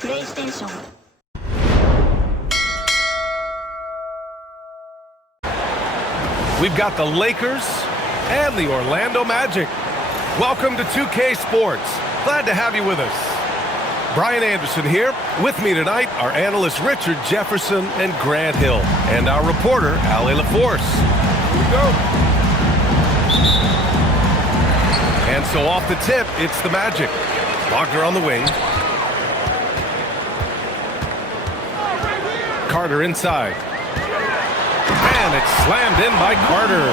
プレイステーション We've got the Lakers and the Orlando Magic. Welcome to 2K Sports. Glad to have you with us. Brian Anderson here. With me tonight are analysts Richard Jefferson and Grant Hill, and our reporter, Allie LaForce. Here we go. And so off the tip, it's the Magic. Wagner on the wing. Carter inside. And it's slammed in by Carter.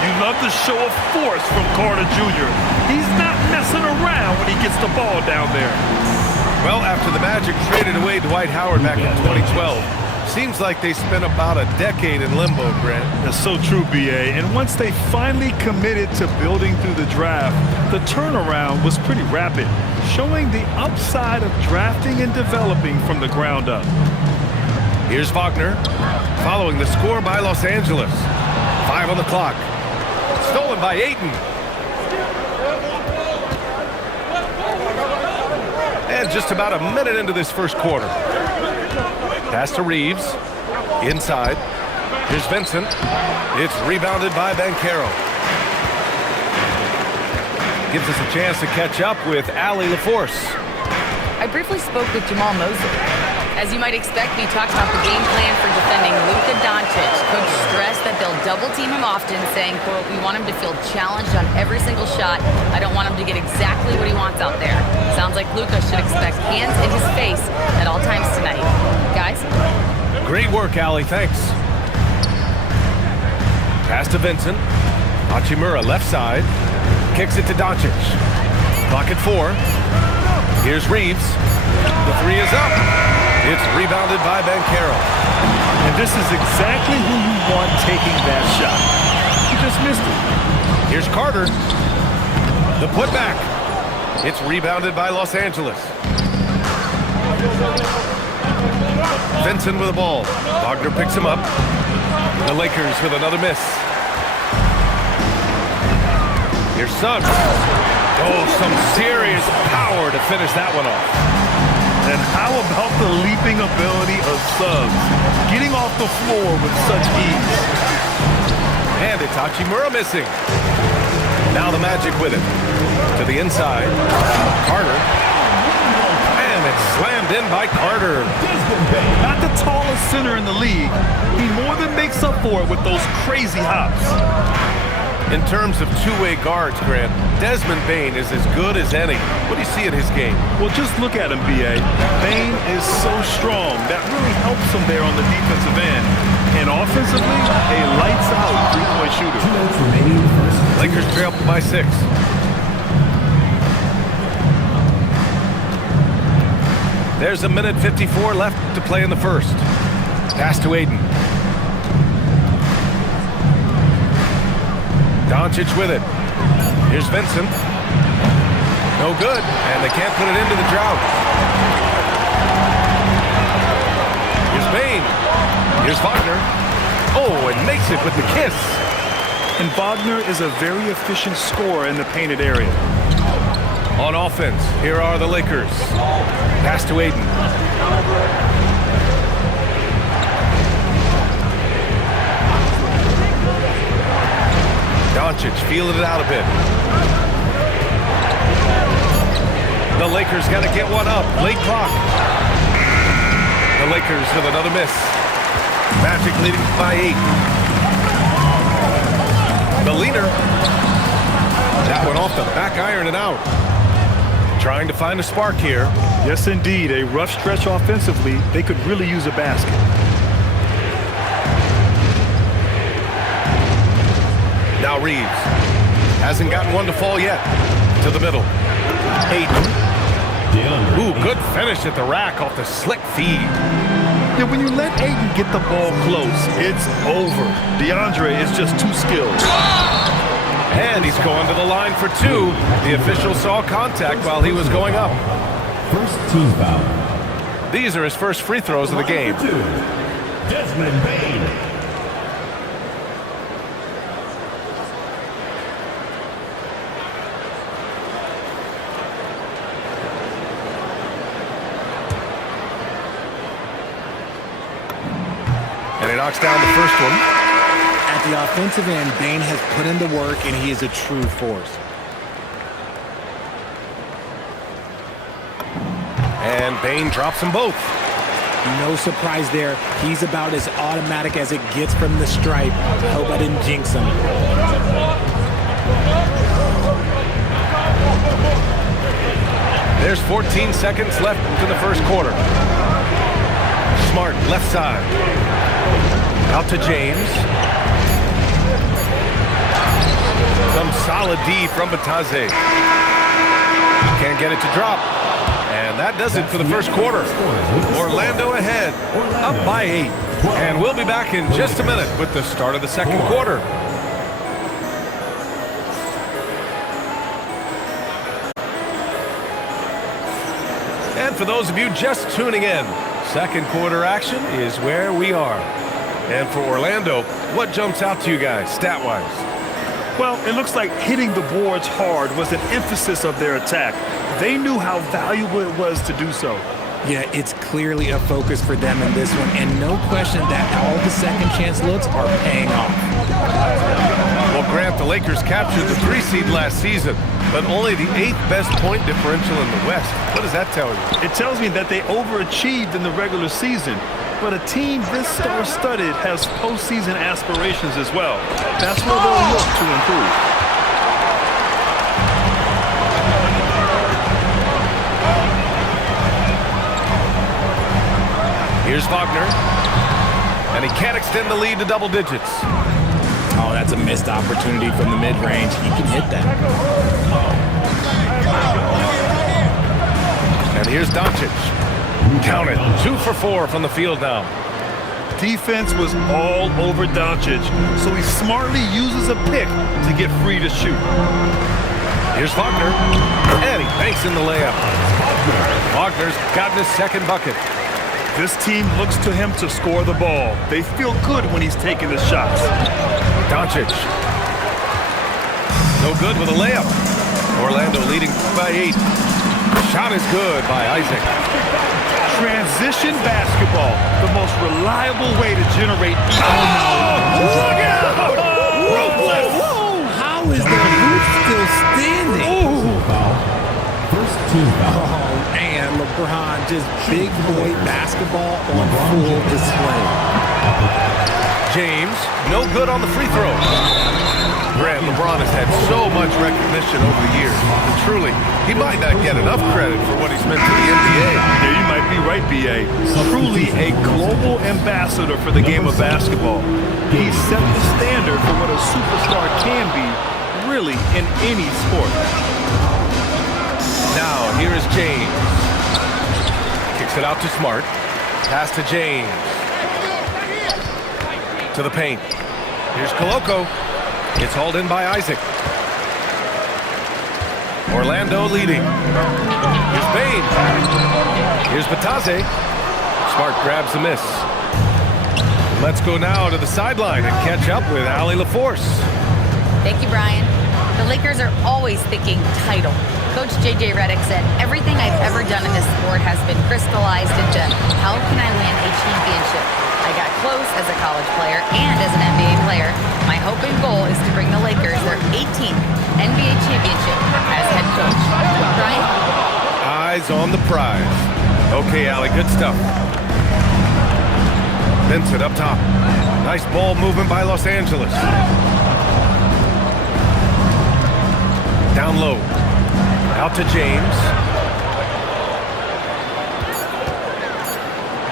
You love the show of force from Carter Jr. He's not messing around when he gets the ball down there. Well, after the Magic traded away Dwight Howard back in 2012, seems like they spent about a decade in limbo, Grant. That's so true, B.A. And once they finally committed to building through the draft, the turnaround was pretty rapid, showing the upside of drafting and developing from the ground up. Here's Wagner, following the score by Los Angeles. 5 on the clock. Stolen by Ayton. And just about a minute into this first quarter. Pass to Reeves. Inside. Here's Vincent. It's rebounded by Banchero. Gives us a chance to catch up with Allie LaForce. I briefly spoke with Jamal Mosley. As you might expect, we talked about the game plan for defending Luka Doncic. Coach stressed that they'll double-team him often, saying, quote, "We want him to feel challenged on every single shot. I don't want him to get exactly what he wants out there." Sounds like Luka should expect hands in his face at all times tonight. Guys? Great work, Allie. Thanks. Pass to Vincent. Hachimura left side. Kicks it to Doncic. Clock at 4. Here's Reeves. The three is up. It's rebounded by Banchero. And this is exactly who you want taking that shot. You just missed it. Here's Carter. The putback. It's rebounded by Los Angeles. Vincent with the ball. Wagner picks him up. The Lakers with another miss. Here's Suggs. Oh, some serious power to finish that one off. And how about the leaping ability of Suggs? Getting off the floor with such ease. And it's Hachimura missing. Now the Magic with it. To the inside. Carter. And it's slammed in by Carter. Not the tallest center in the league. He more than makes up for it with those crazy hops. In terms of two-way guards, Grant, Desmond Bane is as good as any. What do you see in his game? Well, just look at him, B.A. Bane is so strong. That really helps him there on the defensive end. And offensively, a lights-out three-point shooter. Lakers trail by 6. There's a minute 54 left to play in the first. Pass to Ayton. Doncic with it. Here's Vincent. No good, and they can't put it into the drought. Here's Bane. Here's Wagner. Oh, and makes it with the kiss. And Wagner is a very efficient scorer in the painted area. On offense, here are the Lakers. Pass to Ayton. Doncic feeling it out a bit. The Lakers got to get one up. Late clock. The Lakers with another miss. Magic leading by 8. The leader. That one off the back iron and out. Trying to find a spark here. Yes, indeed. A rough stretch offensively. They could really use a basket. Now Reeves hasn't gotten one to fall yet. To the middle. Ayton. Ooh, good finish at the rack off the slick feed. Yeah, when you let Ayton get the ball close, it's over. DeAndre is just too skilled. And he's going to the line for 2. The official saw contact while he was going up. First team foul. These are his first free throws of the game. Desmond Bane. knocks down the first one. At the offensive end, Bane has put in the work, and he is a true force. And Bane drops them both. No surprise there. He's about as automatic as it gets from the stripe. Hope I didn't jinx him. There's 14 seconds left in the first quarter. Smart, left side. Out to James. Some solid D from Batase. Can't get it to drop. And that does it for the first quarter. Orlando ahead, up by 8. And we'll be back in just a minute with the start of the second quarter. And for those of you just tuning in, second quarter action is where we are. And for Orlando, what jumps out to you guys, stat-wise? Well, it looks like hitting the boards hard was an emphasis of their attack. They knew how valuable it was to do so. Yeah, it's clearly a focus for them in this one, and no question that all the second chance looks are paying off. Well, Grant, the Lakers captured the 3 seed last season, but only the 8th best point differential in the West. What does that tell you? It tells me that they overachieved in the regular season, but a team this star-studded has postseason aspirations as well. That's where they'll look to improve. Here's Wagner, and he can't extend the lead to double digits. Oh, that's a missed opportunity from the mid-range. He can hit that. And here's Doncic. Count it, 2 for 4 from the field now. Defense was all over Doncic, so he smartly uses a pick to get free to shoot. Here's Wagner, and he banks in the layup. Wagner's gotten his second bucket. This team looks to him to score the ball. They feel good when he's taking the shots. Doncic. No good with a layup. Orlando leading by 8. Shot is good by Isaac. Transition basketball, the most reliable way to generate. Look out! Whoa! How is the roof still standing? First team foul. Oh, man, LeBron, just big boy basketball on full display. James, no good on the free throw. Grant, LeBron has had so much recognition over the years. And truly, he might not get enough credit for what he's meant to the NBA. Yeah, you might be right, B.A. Truly a global ambassador for the game of basketball. He set the standard for what a superstar can be, really, in any sport. Now, here is James. Kicks it out to Smart. Pass to James. To the paint. Here's Koloko. It's hauled in by Isaac. Orlando leading. Here's Bane. Here's Batase. Smart grabs the miss. Let's go now to the sideline and catch up with Allie LaForce. Thank you, Brian. The Lakers are always thinking title. Coach J.J. Redick said, everything I've ever done in this sport has been crystallized into how can I win a championship? I got close as a college player and as an NBA player. My hope and goal is to bring the Lakers their 18th NBA championship as head coach. Brian? Eyes on the prize. Okay, Allie, good stuff. Vincent up top. Nice ball movement by Los Angeles. Down low. Out to James.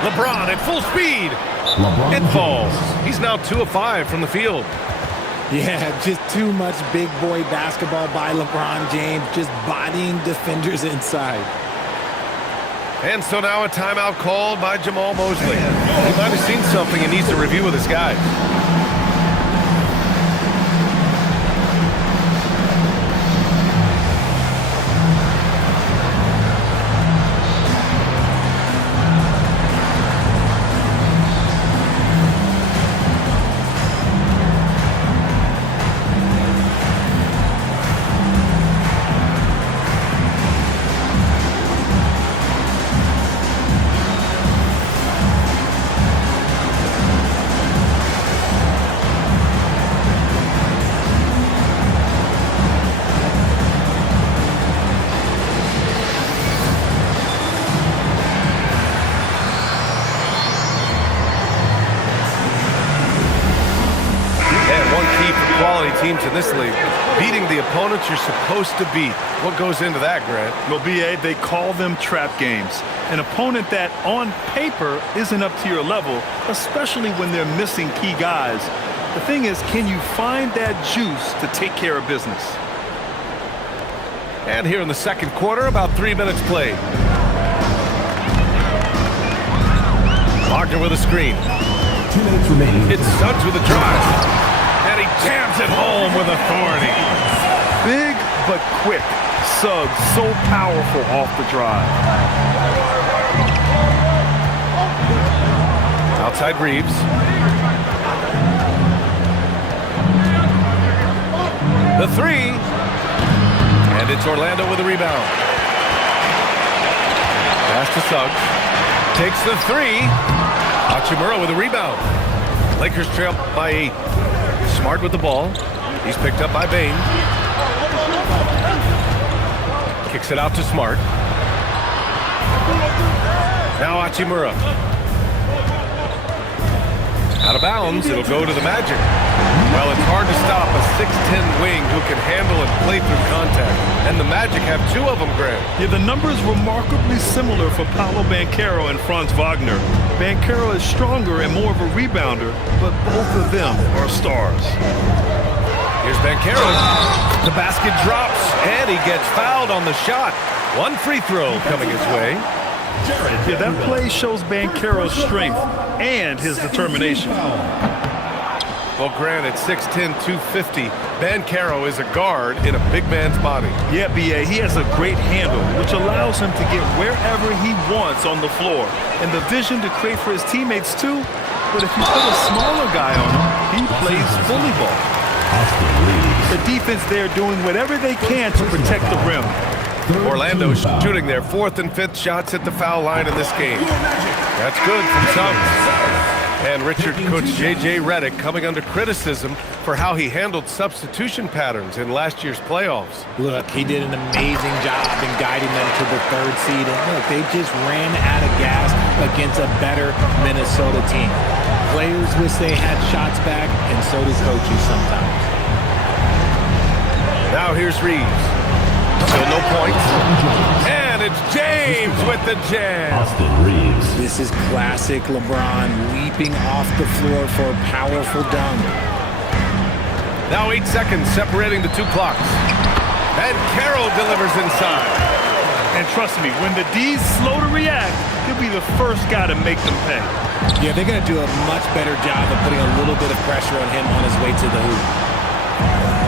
LeBron at full speed. It falls. He's now 2 of 5 from the field. Yeah, just too much big boy basketball by LeBron James, just bodying defenders inside. And so now a timeout called by Jamal Mosley. He might have seen something and needs to review with his guys. teams in this league, beating the opponents you're supposed to beat. What goes into that, Grant? Well, B.A., they call them trap games. An opponent that, on paper, isn't up to your level, especially when they're missing key guys. The thing is, can you find that juice to take care of business? And here in the second quarter, about 3 minutes played. Wagner with a screen. 2 minutes remaining. It's Suggs with a drive. And he jams it home with authority. Big but quick. Suggs so powerful off the drive. Outside Reeves. The three. And it's Orlando with a rebound. Pass to Suggs. Takes the three. Hachimura with a rebound. Lakers trail by 8. Smart with the ball. He's picked up by Bane. Kicks it out to Smart. Now Hachimura. Out of bounds. It'll go to the Magic. Well, it's hard to stop a 6'10 wing who can handle and play through contact. And the Magic have 2 of them, Grant. Yeah, the numbers remarkably similar for Paolo Banchero and Franz Wagner. Banchero is stronger and more of a rebounder, but both of them are stars. Here's Banchero. The basket drops, and he gets fouled on the shot. 1 free throw coming his way. Yeah, that play shows Banchero's strength and his determination. Well, granted, 6'10", 250, Banchero is a guard in a big man's body. Yeah, B.A., he has a great handle, which allows him to get wherever he wants on the floor. And the vision to create for his teammates, too. But if you put a smaller guy on him, he plays bully ball. The defense there doing whatever they can to protect the rim. Orlando shooting their 4th and 5th shots at the foul line in this game. That's good from Suggs. And Richard coach J.J. Redick coming under criticism for how he handled substitution patterns in last year's playoffs. Look, he did an amazing job in guiding them to the 3rd seed. And look, they just ran out of gas against a better Minnesota team. Players wish they had shots back, and so do coaches sometimes. Now here's Reeves. Still no points. And it's James with the jam. Austin Reeves. This is classic LeBron leaping off the floor for a powerful dunk. Now 8 seconds separating the 2 clocks. Banchero delivers inside. And trust me, when the D's slow to react, he'll be the first guy to make them pay. Yeah, they're going to do a much better job of putting a little bit of pressure on him on his way to the hoop.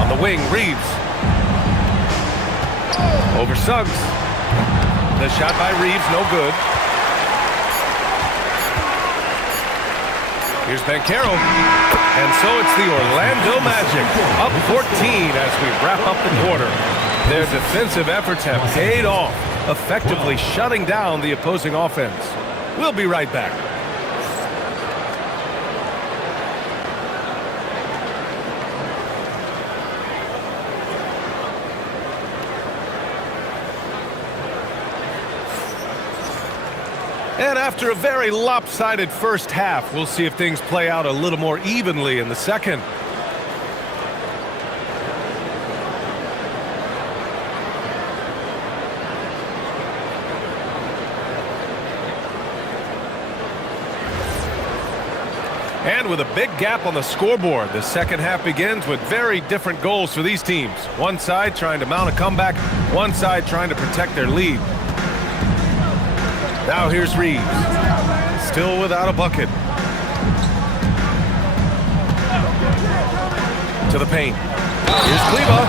On the wing, Reeves. Over Suggs. The shot by Reeves, no good. Here's Banchero. And so it's the Orlando Magic, up 14 as we wrap up the quarter. Their defensive efforts have paid off, effectively shutting down the opposing offense. We'll be right back. And after a very lopsided first half, we'll see if things play out a little more evenly in the second. And with a big gap on the scoreboard, the second half begins with very different goals for these teams. One side trying to mount a comeback, one side trying to protect their lead. Now here's Reeves, still without a bucket. To the paint. Here's Kleber.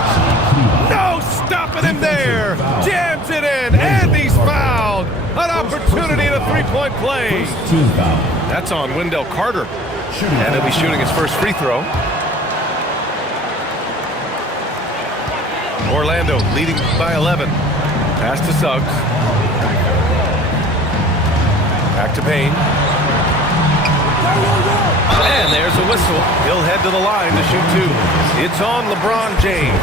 No stopping him there. Jams it in, and he's fouled. An opportunity at a three-point play. Team foul. That's on Wendell Carter. And he'll be shooting his first free throw. Orlando leading by 11. Pass to Suggs. Back to Payne. And there's a whistle. He'll head to the line to shoot 2. It's on LeBron James.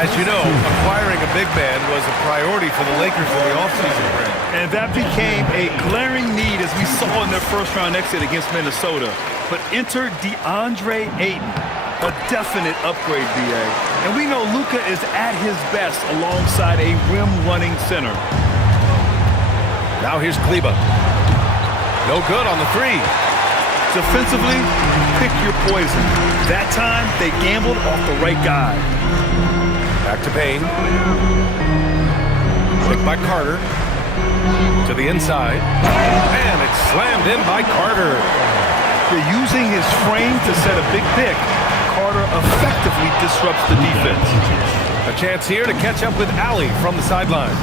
As you know, acquiring a big man was a priority for the Lakers in the offseason. And that became a glaring need as we saw in their first round exit against Minnesota. But enter DeAndre Ayton. A definite upgrade, B.A. And we know Luka is at his best alongside a rim-running center. Now here's Kleber. No good on the three. Defensively, pick your poison. That time, they gambled off the right guy. Back to Payne. Picked by Carter. To the inside. And it's slammed in by Carter. They're using his frame to set a big pick. Carter effectively disrupts the defense. A chance here to catch up with Allie from the sideline.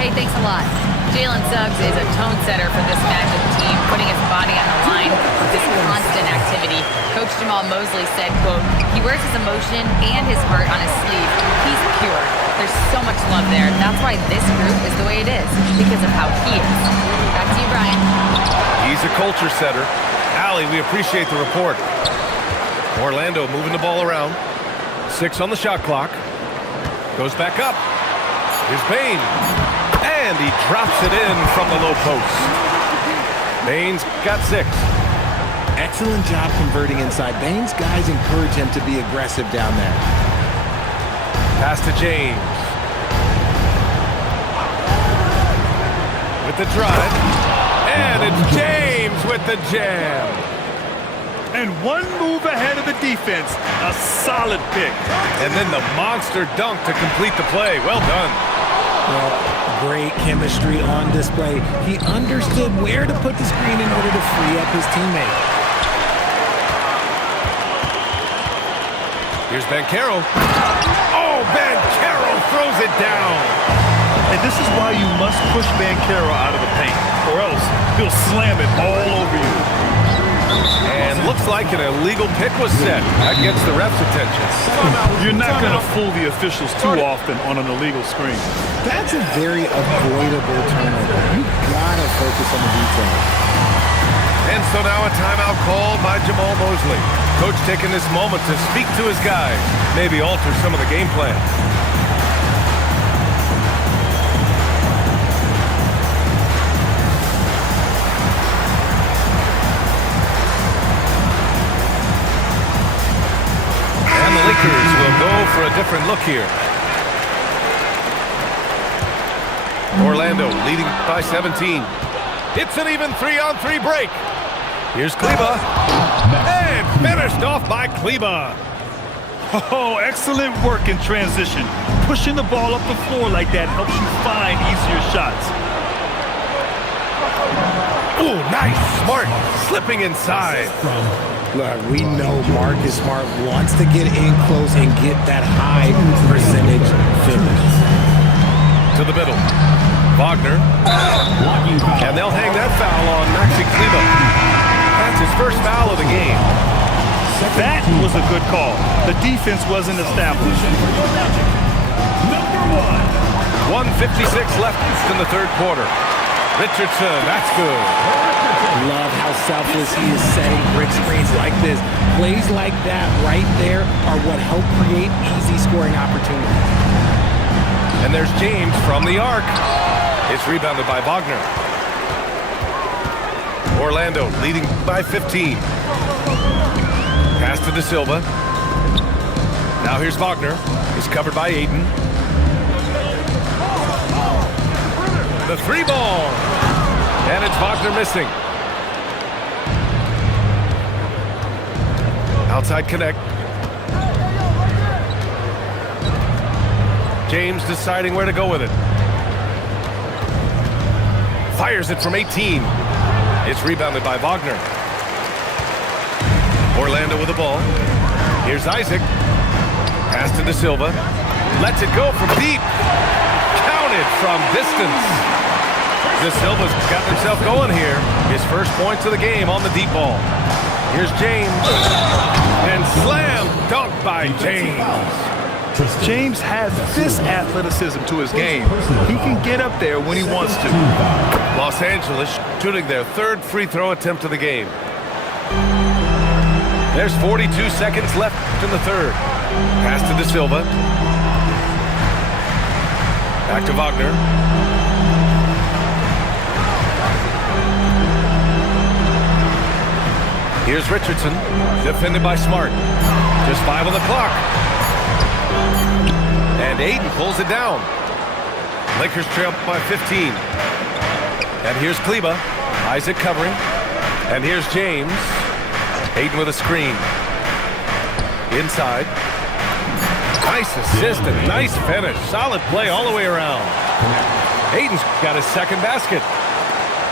Hey, thanks a lot. Jalen Suggs is a tone setter for this Magic team, putting his body on the line with this constant activity. Coach Jamal Mosley said, quote, he wears his emotion and his heart on his sleeve. He's pure. There's so much love there. That's why this group is the way it is, because of how he is. Back to you, Brian. He's a culture setter. Allie, we appreciate the report. Orlando moving the ball around. 6 on the shot clock. Goes back up. Here's Payne. And he drops it in from the low post. Baines got 6. Excellent job converting inside. Baines' guys encourage him to be aggressive down there. Pass to James. With the drive. And it's James with the jam. And one move ahead of the defense. A solid pick. And then the monster dunk to complete the play. Well done. Well, great chemistry on display. He understood where to put the screen in order to free up his teammate. Here's Banchero. Oh, Banchero throws it down. And this is why you must push Banchero out of the paint, or else he'll slam it all over you. And looks like an illegal pick was set. That gets the ref's attention. You're not going to fool the officials too often on an illegal screen. That's a very avoidable turnover. You gotta focus on the details. And so now a timeout called by Jamal Mosley. Coach taking this moment to speak to his guys, maybe alter some of the game plan. And the Lakers will go for a different look here. Orlando leading by 17. It's an even 3-on-3 break. Here's Kleber. And finished off by Kleber. Oh, excellent work in transition. Pushing the ball up the floor like that helps you find easier shots. Ooh, nice. Smart. Slipping inside. Look, we know Marcus Smart wants to get in close and get that high percentage finish. To the middle. Wagner. And they'll hang that foul on Maxi Kleber. That's his first foul of the game. That was a good call. The defense wasn't established. Number 1:56 left in the third quarter. Richardson, that's good. Love how selfless he is setting brick screens like this. Plays like that right there are what help create easy scoring opportunities. And there's James from the arc. It's rebounded by Wagner. Orlando leading by 15. Pass to De Silva. Now here's Wagner. He's covered by Ayton. The 3 ball. And it's Wagner missing. Outside connect. James deciding where to go with it. Fires it from 18. It's rebounded by Wagner. Orlando with the ball. Here's Isaac. Pass to De Silva. Lets it go from deep. Counted from distance. De Silva's got himself going here. His first points of the game on the deep ball. Here's James. And slam dunk by James. James has this athleticism to his game. He can get up there when he wants to. Los Angeles shooting their third free throw attempt of the game. There's 42 seconds left in the third. Pass to De Silva. Back to Wagner. Here's Here's Richardson, defended by Smart. Just 5 on the clock. And Ayton pulls it down. Lakers trail by 15. And here's Kleba. Isaac covering. And here's James. Ayton with a screen. Inside. Nice assist and nice finish. Solid play all the way around. Ayton's got his second basket.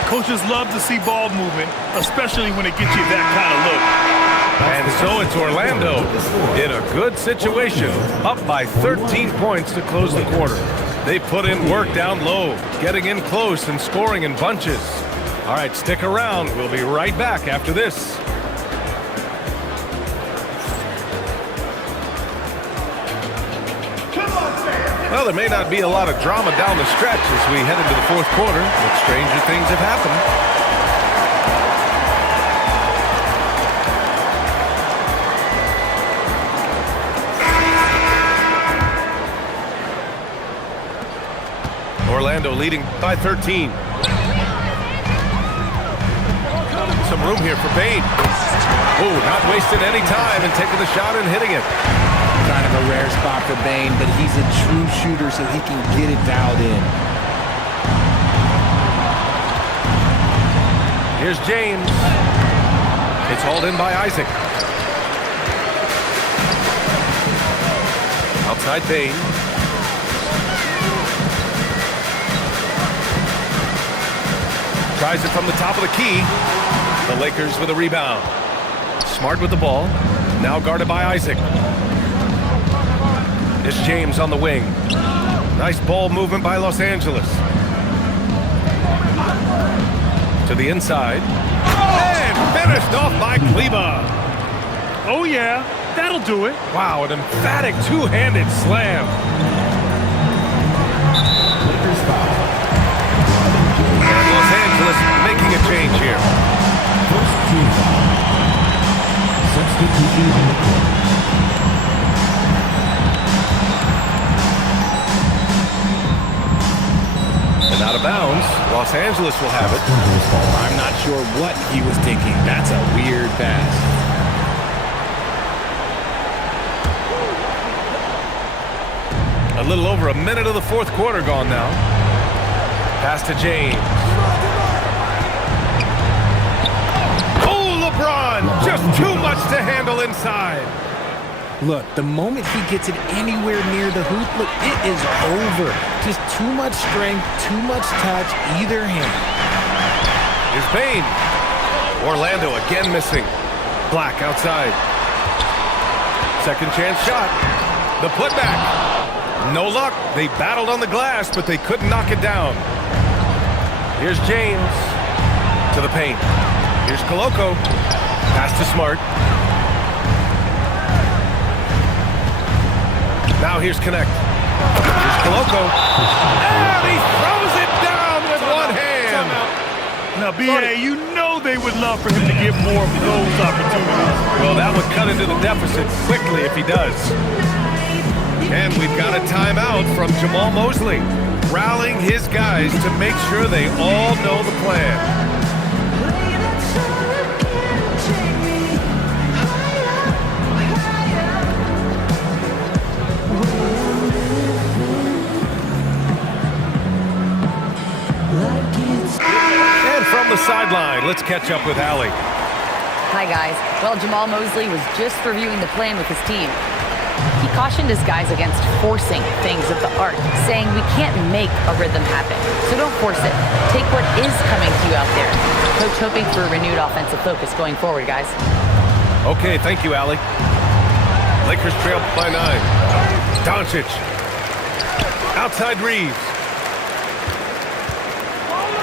Coaches love to see ball movement, especially when it gets you that kind of look. And so it's Orlando in a good situation, up by 13 points to close the quarter. They put in work down low, getting in close and scoring in bunches. All right, stick around. We'll be right back after this. Well, there may not be a lot of drama down the stretch as we head into the fourth quarter, but stranger things have happened. Orlando leading by 13. Some room here for Bane. Oh, not wasting any time and taking the shot and hitting it. Kind of a rare spot for Bane, but he's a true shooter, so he can get it dialed in. Here's James. It's hauled in by Isaac. Outside Bane. Tries it from the top of the key. The Lakers with a rebound. Smart with the ball. Now guarded by Isaac. It's James on the wing. Nice ball movement by Los Angeles. To the inside. And finished off by Kleba. Oh, yeah, that'll do it. Wow, an emphatic two-handed slam. And Los Angeles making a change here. Substitution on the court. And out of bounds, Los Angeles will have it. I'm not sure what he was thinking. That's a weird pass. A little over a minute of the fourth quarter gone now. Pass to James. Oh, LeBron! Just too much to handle inside. Look, the moment he gets it anywhere near the hoop, look, it is over. Just too much strength, too much touch, either hand. Here's Bane. Orlando again missing. Black outside. Second chance shot. The putback. No luck. They battled on the glass, but they couldn't knock it down. Here's James. To the paint. Here's Koloko. Pass to Smart. Now here's Connect. Here's Koloko. And he throws it down with one hand. Now, B.A., you know they would love for him to get more of those opportunities. Well, that would cut into the deficit quickly if he does. And we've got a timeout from Jamal Mosley, rallying his guys to make sure they all know the plan. And from the sideline, let's catch up with Allie. Hi, guys. Well, Jamal Mosley was just reviewing the plan with his team. He cautioned his guys against forcing things at the arc, saying we can't make a rhythm happen, so don't force it. Take what is coming to you out there. Coach hoping for a renewed offensive focus going forward, guys. Okay, thank you, Allie. Lakers trail by 9. Doncic. Outside Reeves.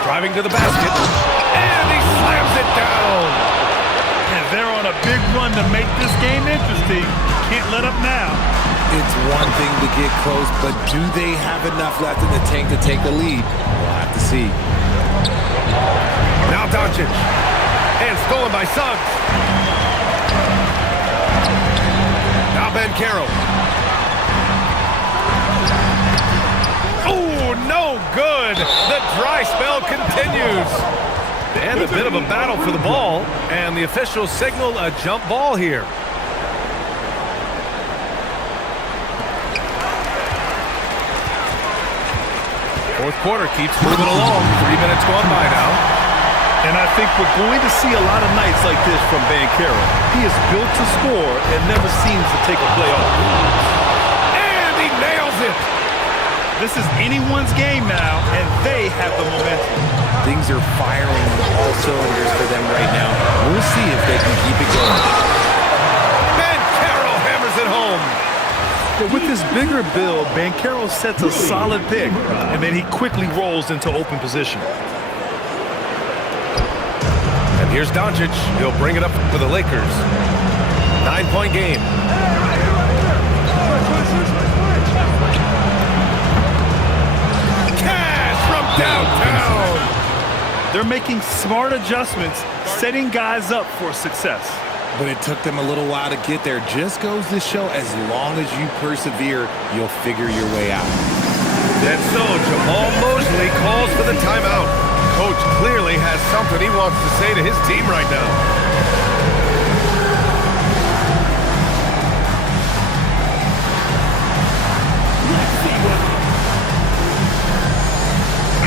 Driving to the basket. And he slams it down. And they're on a big run to make this game interesting. Can't let up now. It's one thing to get close, but do they have enough left in the tank to take the lead? We'll have to see. Now Doncic. And stolen by Suggs. Now Banchero. Oh, no good. The dry spell continues. And a bit of a battle for the ball. And the officials signal a jump ball here. Fourth quarter keeps moving along. 3 minutes gone by now. And I think we're going to see a lot of nights like this from Banchero. He is built to score and never seems to take a play off. And he nails it. This is anyone's game now, and they have the momentum. Things are firing on all cylinders for them right now. We'll see if they can keep it going. Banchero hammers it home. But with this bigger build, Banchero sets a solid pick, and then he quickly rolls into open position. And here's Doncic. He'll bring it up for the Lakers. 9-point game. Cash from downtown. They're making smart adjustments, setting guys up for success. But it took them a little while to get there. Just goes to show, as long as you persevere, you'll figure your way out. And so Jamal Mosley calls for the timeout. Coach clearly has something he wants to say to his team right now.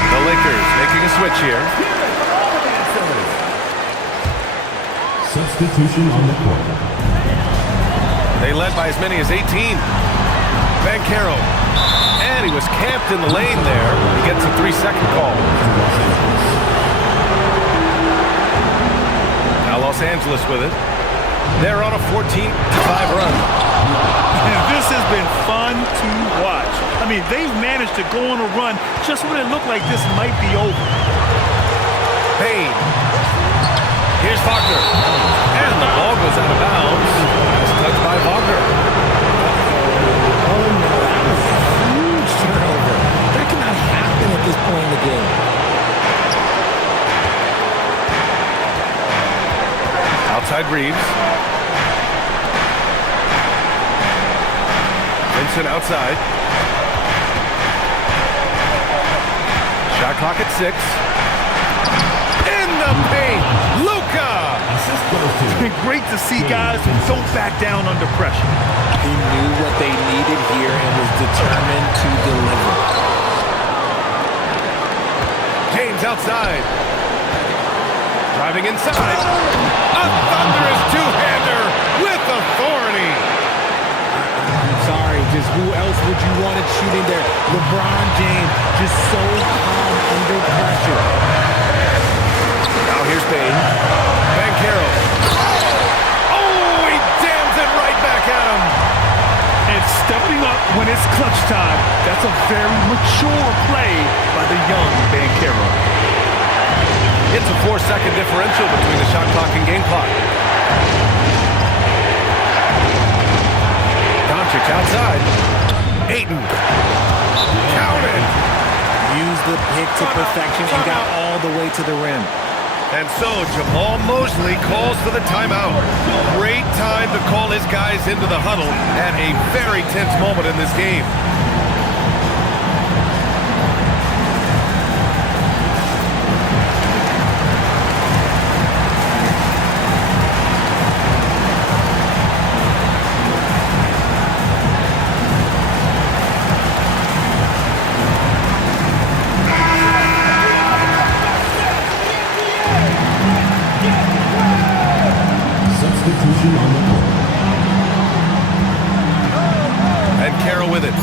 The Lakers making a switch here. Substitution on the court. They led by as many as 18. Banchero. And he was camped in the lane there. He gets a 3-second call. Now Los Angeles with it. They're on a 14-5 run. And this has been fun to watch. I mean, they've managed to go on a run just when it looked like this might be over. Payne. Here's Wagner. And the ball goes out of bounds. It's touched by Wagner. Oh, no, that was a huge turnover. That cannot happen at this point in the game. Outside Reeves. Vincent outside. Shot clock at 6. In the paint, Luka! Great to see guys who don't back down under pressure. He knew what they needed here and was determined to deliver. James outside. Driving inside. A thunderous two-hander with authority. I'm sorry, just who else would you want it shooting there? LeBron James, just so calm under pressure. Now here's Payne. Banchero. Oh, he jams it right back at him. And stepping up when it's clutch time, that's a very mature play by the young Banchero. It's a 4-second differential between the shot clock and game clock. Doncic outside. Ayton. Counted. Used the pick to perfection and got all the way to the rim. And so Jamal Mosley calls for the timeout. Great time to call his guys into the huddle at a very tense moment in this game. Substitution on the court. And Carroll with it.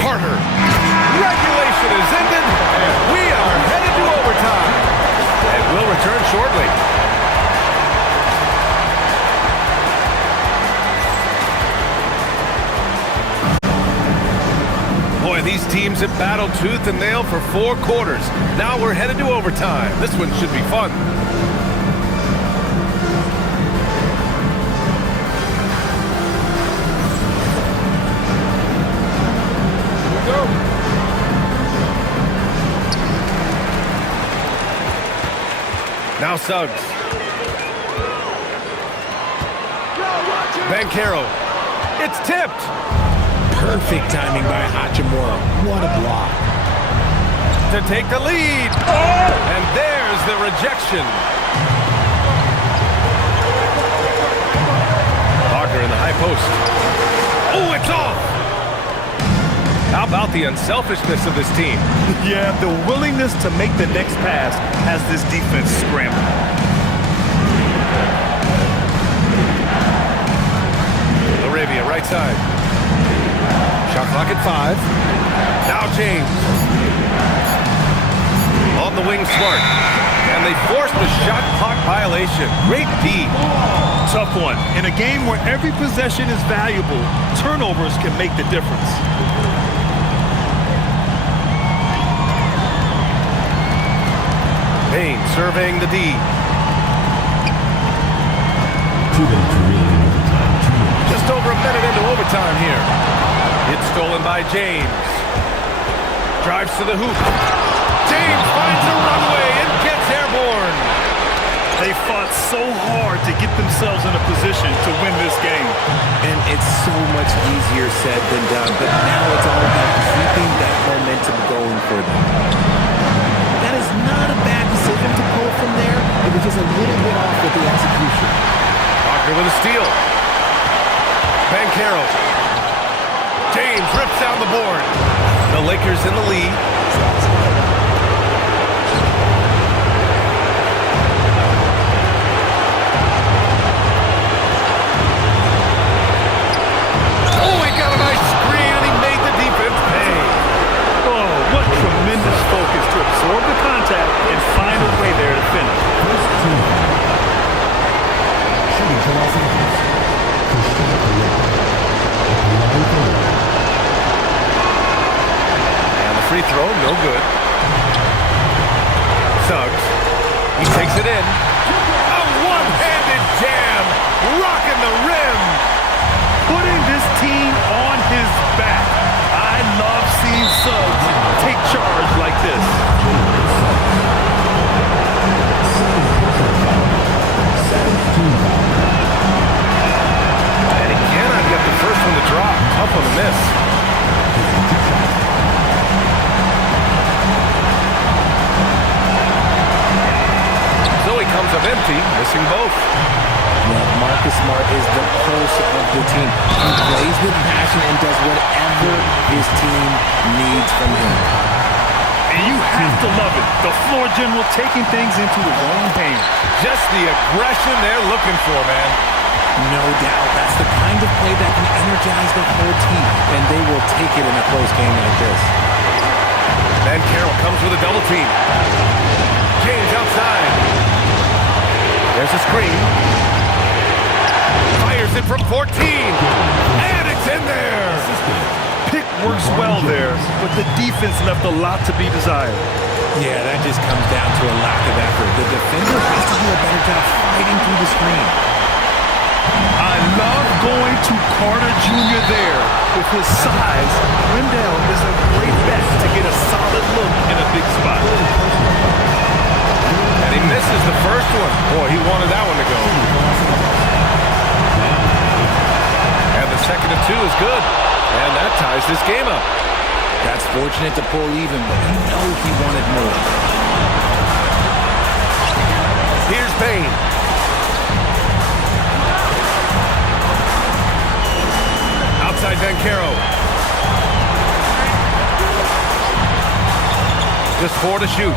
Carter. Regulation is ended, and we are headed to overtime. And we'll return shortly. Boy, these teams have battled tooth and nail for 4 quarters. Now we're headed to overtime. This one should be fun. Now Suggs. Banchero. It's tipped. Perfect timing by Hachimura. What a block. to take the lead. And there's the rejection. Wagner in the high post. Oh, it's off. How about the unselfishness of this team? Yeah, the willingness to make the next pass has this defense scrambling. Arabia, right side. Shot clock at 5. Now James. On the wing, Smart. And they forced the shot clock violation. Great D. Tough one. In a game where every possession is valuable, turnovers can make the difference. Payne surveying the D. Just over a minute into overtime here. It's stolen by James. Drives to the hoop. James finds a runway and gets airborne. They fought so hard to get themselves in a position to win this game. And it's so much easier said than done, but now it's all about keeping that momentum going for them. That is not a bad decision to pull from there. It was just a little bit off with the execution. Wagner with a steal. Banchero. James rips down the board. The Lakers in the lead. Oh, he got a nice screen and he made the defense pay. Oh, what tremendous focus to absorb the contact and find a way there to finish. First team foul. Shooting for Los Angeles. Christian Colombo. And the free throw, no good. Suggs. He takes it in. A one-handed jam. Rocking the rim. Putting this team on his back. I love seeing Suggs take charge like this. And he cannot get the first one to drop. Tough one to miss. So he comes up empty, missing both. Yeah, Marcus Smart is the pulse of the team. He plays with passion and does whatever his team needs from him. And you have to love it. The floor general taking things into his own hands. Just the aggression they're looking for, man. No doubt. That's the kind of play that can energize the whole team, and they will take it in a close game like this. Then Carroll comes with a double team. James outside. There's a screen. Fires it from 14. And it's in there. Pick works well there, but the defense left a lot to be desired. Yeah, that just comes down to a lack of effort. The defender has to do a better job fighting through the screen. I love going to Carter Jr. there. With his size, Wendell is a great bet to get a solid look in a big spot. And he misses the first one. Boy, he wanted that one to go. And the second and 2 is good. And that ties this game up. That's fortunate to pull even, but you know he wanted more. Here's Payne. Outside Banchero. Just 4 to shoot.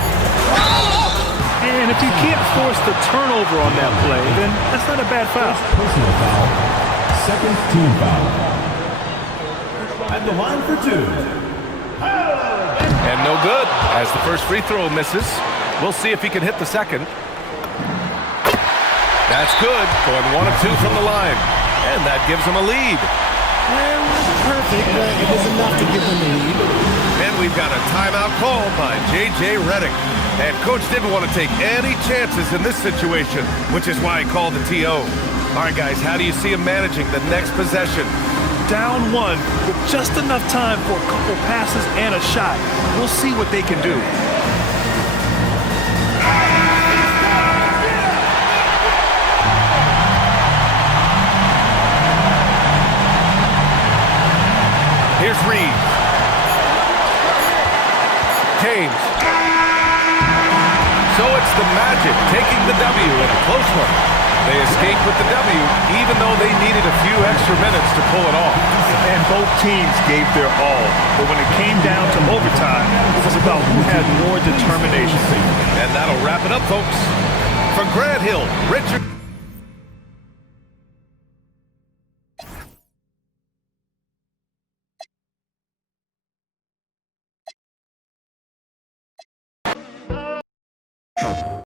And if you can't force the turnover on that play, then that's not a bad foul. Personal foul. Second team foul. At the line for 2. And no good, as the first free throw misses. We'll see if he can hit the second. That's good, going 1 of 2 from the line. And that gives him a lead. Well, it wasn't perfect, but it was enough to give them the lead. And we've got a timeout called by J.J. Redick. And Coach didn't want to take any chances in this situation, which is why he called the T.O. All right, guys, how do you see him managing the next possession? Down 1 with just enough time for a couple passes and a shot. We'll see what they can do. Here's Reed. James. So it's the Magic taking the W in a close one. They escaped with the W, even though they needed a few extra minutes to pull it off. And both teams gave their all. But when it came down to overtime, it was about who had more determination. And that'll wrap it up, folks. For Grant Hill, Richard...